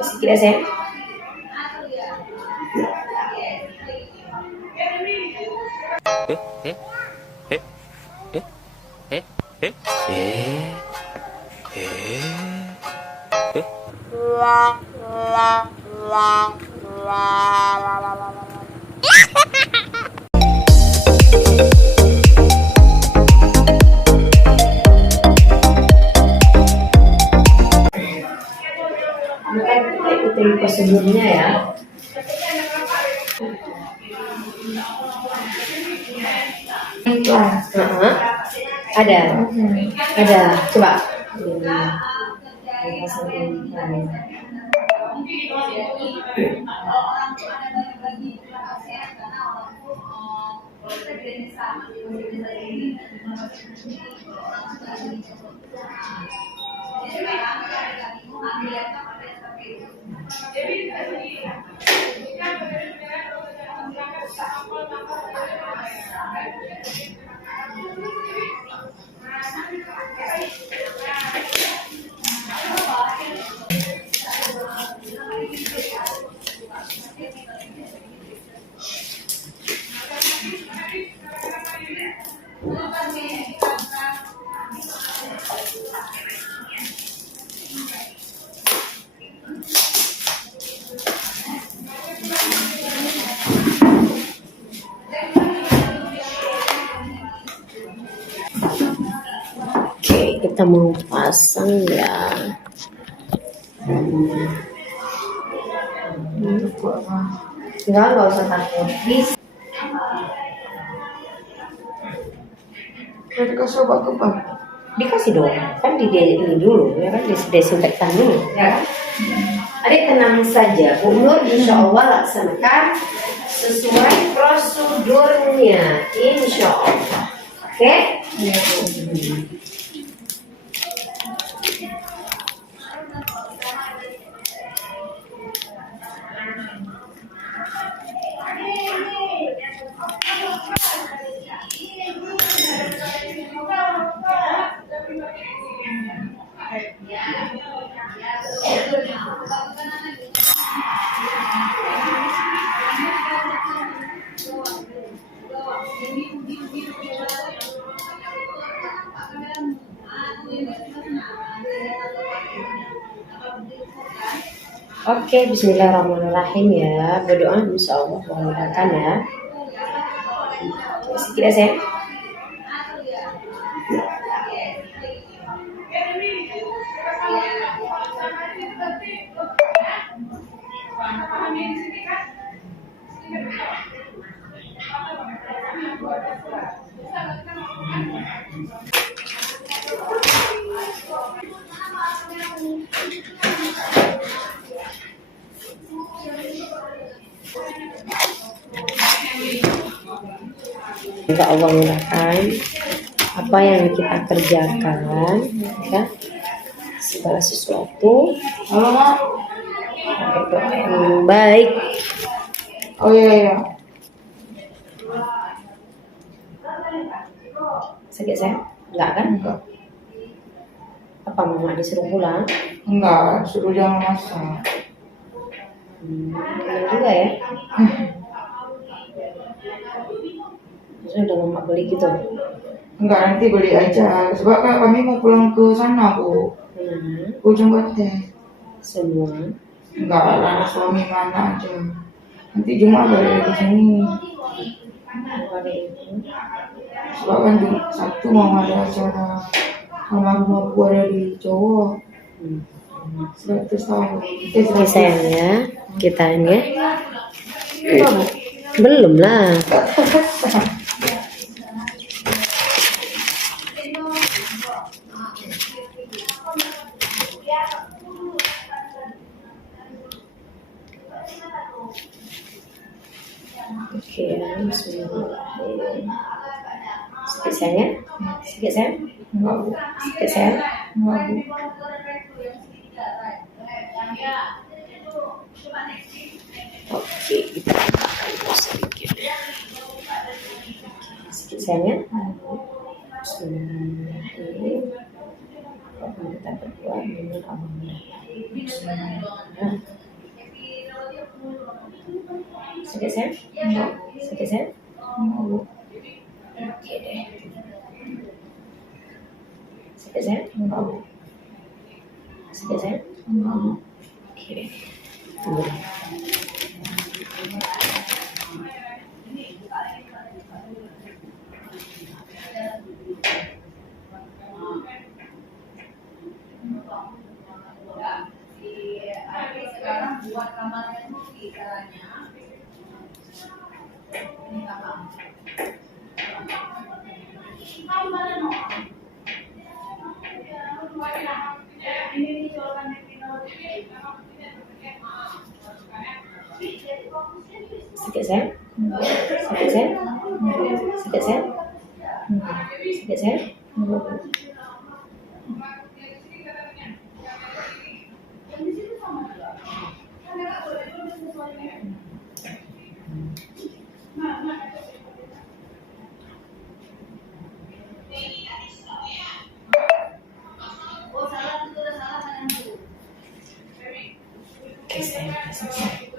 Sedikit ya sayang. Kita ikutin prosedurnya ya. Ada. Coba. Oke, kita mau pasang ya. Enggak usah takut. Dikasih obat kebal. Dikasih dong, kan ini dulu, ya kan disinfektan dulu, ya kan? Adik tenang saja, Bu Nur, insya Allah laksanakan sesuai prosedurnya, insya Allah. Oke? Oke, bismillahirrahmanirrahim ya. Berdoa insya Allah menggunakan ya. Sedikit ya sayang. Semoga Allah mudahkan apa yang kita kerjakan, ya, segala sesuatu. Doa yang baik. Oh iya. Sakit saya? Enggak kan? Enggak. Apa mama disuruh pulang? Enggak, suruh jangan masak. Benar juga ya. Maksudnya udah mama beli gitu? Enggak, nanti beli aja. Sebab kan kami mau pulang ke sana, Bu. Ujung Batek. Semua? Enggak, lah suami mana aja. Nanti Jumat balik ke sini. Hari ini. Sebab kan Sabtu mau ada acara almarhum aku ada di Jawa. 100 tahun. Oke sayang ya, kita ini ya. Belum lah. Oke ya, bismillahirrahmanirrahim. Sedikit sayang ya? Sedikit sayang? Enggak, Bu. Sedikit sayang? Enggak, Bu. Oke, kita tambahkan sedikit. Sedikit sayang ya? Bismillahirrahmanirrahim. Kita berdoa, Sakit sayang? Sakit sayang? Oke deh. Sakit sayang? Sakit sayang? Oke deh. Tunggu deh. Sekarang buat kamarnya dulu caranya. Ini kamar. Ini colokan Sakit sayang? Sakit sayang? Sakit sayang? Sakit sayang? Oke sayang, sayang.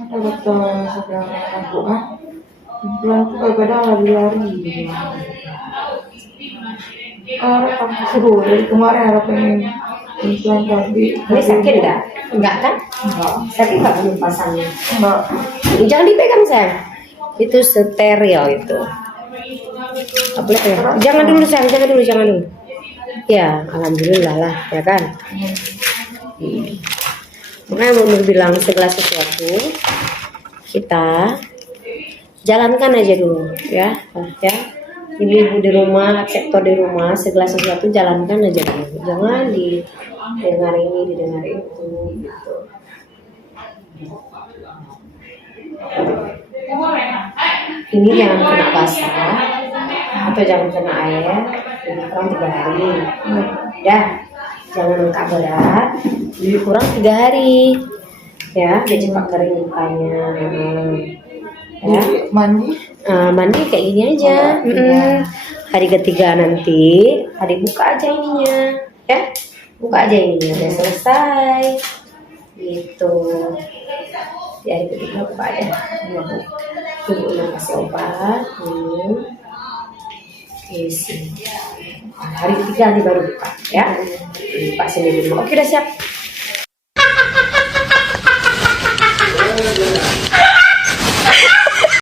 Ada kata sedang aku implan tuh kadang-kadang lari-lari gitu. Aku dari kemarin harap pengen implan tapi Ini sakit enggak? Enggak kan? enggak. Sakit enggak belum pasangnya? Enggak. Jangan dipegang sayang. Itu steril itu. Nggak boleh pegang. Jangan dulu sayang, jangan dulu. Ya, alhamdulillah lah, ya kan? Makanya Nur bilang segala sesuatu kita jalankan aja dulu, ya. Ibu-ibu di rumah, sektor di rumah, segala sesuatu jalankan aja dulu. Jangan didengar ini, didengar itu, gitu. Ini jangan kena basah atau jangan kena air, lebih kurang 3 hari. Dah, jangan angkat berat, lebih kurang 3 hari. Ya, biar cepat kering mukanya. Ya, mandi kayak gini aja. Hari ketiga nanti, hari buka aja ininya, ya, buka aja ininya, udah selesai. Gitu. Di hari ketiga buka aja. Ibu kasih obat, isi. Hari ketiga nanti baru buka, ya. Buka sendiri dulu. Oke, udah siap.